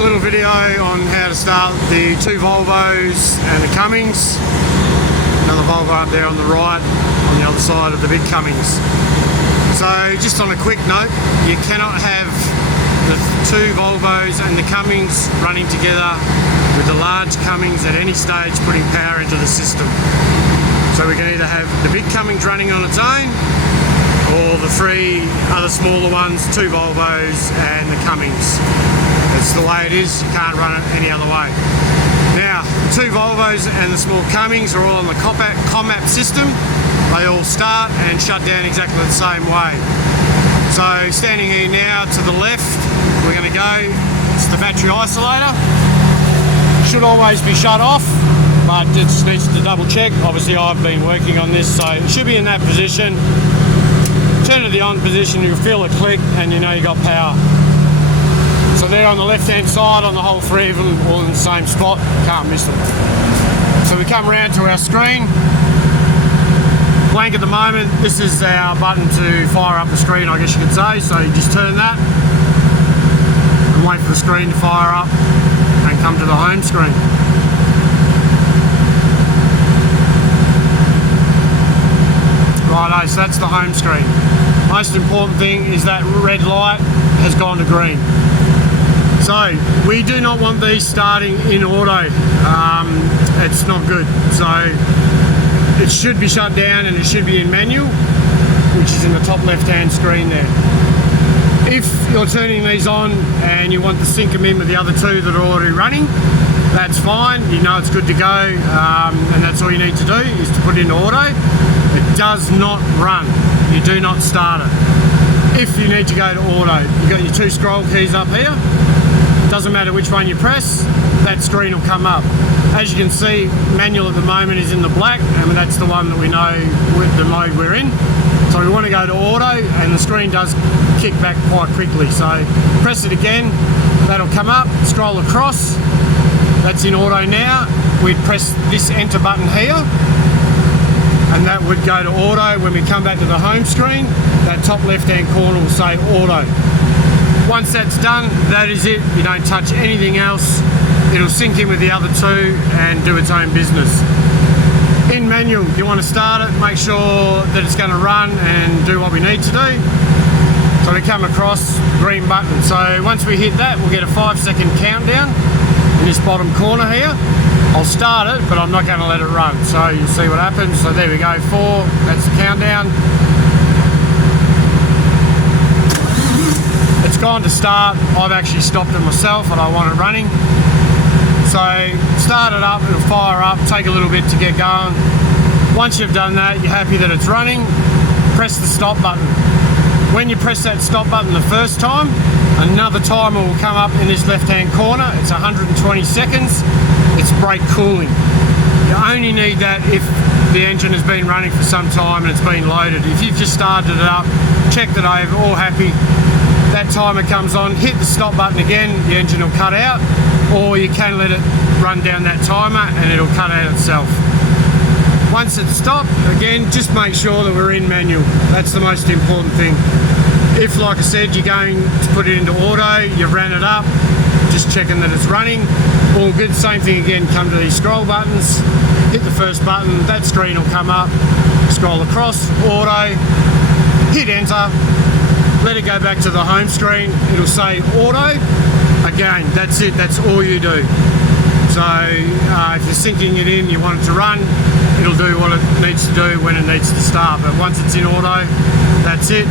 little video on how to start the two Volvos and the Cummins. Another Volvo up there on the right, on the other side of the big Cummins. So just on a quick note, you cannot have the two Volvos and the Cummins running together with the large Cummins at any stage putting power into the system. So we can either have the big Cummins running on its own, or the three other smaller ones, two Volvos and the Cummins. It's the way it is, you can't run it any other way. Now, the two Volvos and the small Cummins are all on the COMAP system. They all start and shut down exactly the same way. So standing here now to the left, we're going to go, it's the battery isolator. Should always be shut off, but it just needs to double check. Obviously I've been working on this, so it should be in that position. Turn to the on position, you'll feel a click and you know you got power. So they're on the left hand side on the whole three of them, all in the same spot, can't miss them. So we come around to our screen. Blank at the moment, this is our button to fire up the screen, I guess you could say. So you just turn that and wait for the screen to fire up and come to the home screen. Righto, so that's the home screen. Most important thing is that red light has gone to green. So we do not want these starting in auto. It's not good. So it should be shut down and it should be in manual, which is in the top left hand screen there. If you're turning these on and you want to sync them in with the other two that are already running, that's fine, you know it's good to go, and that's all you need to do is to put it into auto. It does not run, you do not start it. If you need to go to auto, you've got your two scroll keys up here, doesn't matter which one you press, that screen will come up. As you can see, manual at the moment is in the black, and that's the one that we know with the mode we're in. So we want to go to auto, and the screen does kick back quite quickly. So press it again, that'll come up, scroll across, that's in auto now. We'd press this enter button here, and that would go to auto. When we come back to the home screen, that top left hand corner will say auto. Once that's done, that is it. You don't touch anything else. It'll sync in with the other two and do its own business. In manual, you want to start it, make sure that it's going to run and do what we need to do. So we come across, green button. So once we hit that, we'll get a 5-second countdown in this bottom corner here. I'll start it, but I'm not going to let it run. So you'll see what happens. So there we go, 4, that's the countdown. It's gone to start. I've actually stopped it myself and I want it running. So start it up, it'll fire up, take a little bit to get going. Once you've done that, you're happy that it's running, press the stop button. When you press that stop button the first time, another timer will come up in this left hand corner. It's 120 seconds, it's brake cooling. You only need that if the engine has been running for some time and it's been loaded. If you've just started it up, checked it over, all happy, that timer comes on, hit the stop button again, the engine will cut out, or you can let it run down that timer and it'll cut out itself. Once it's stopped, again, just make sure that we're in manual. That's the most important thing. If, like I said, you're going to put it into auto, you've ran it up, just checking that it's running, all good. Same thing again, come to these scroll buttons, hit the first button, that screen will come up, scroll across, auto, hit enter, let it go back to the home screen, it'll say auto. Again, that's it, that's all you do. So if you're syncing it in, you want it to run, it'll do what it needs to do when it needs to start. But once it's in auto, that's it.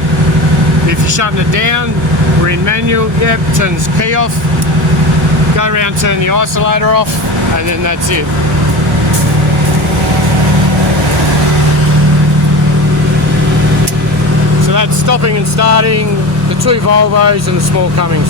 If you're shutting it down, we're in manual, yep, turn this key off, go around, turn the isolator off, and then that's it. So that's stopping and starting the two Volvos and the small Cummins.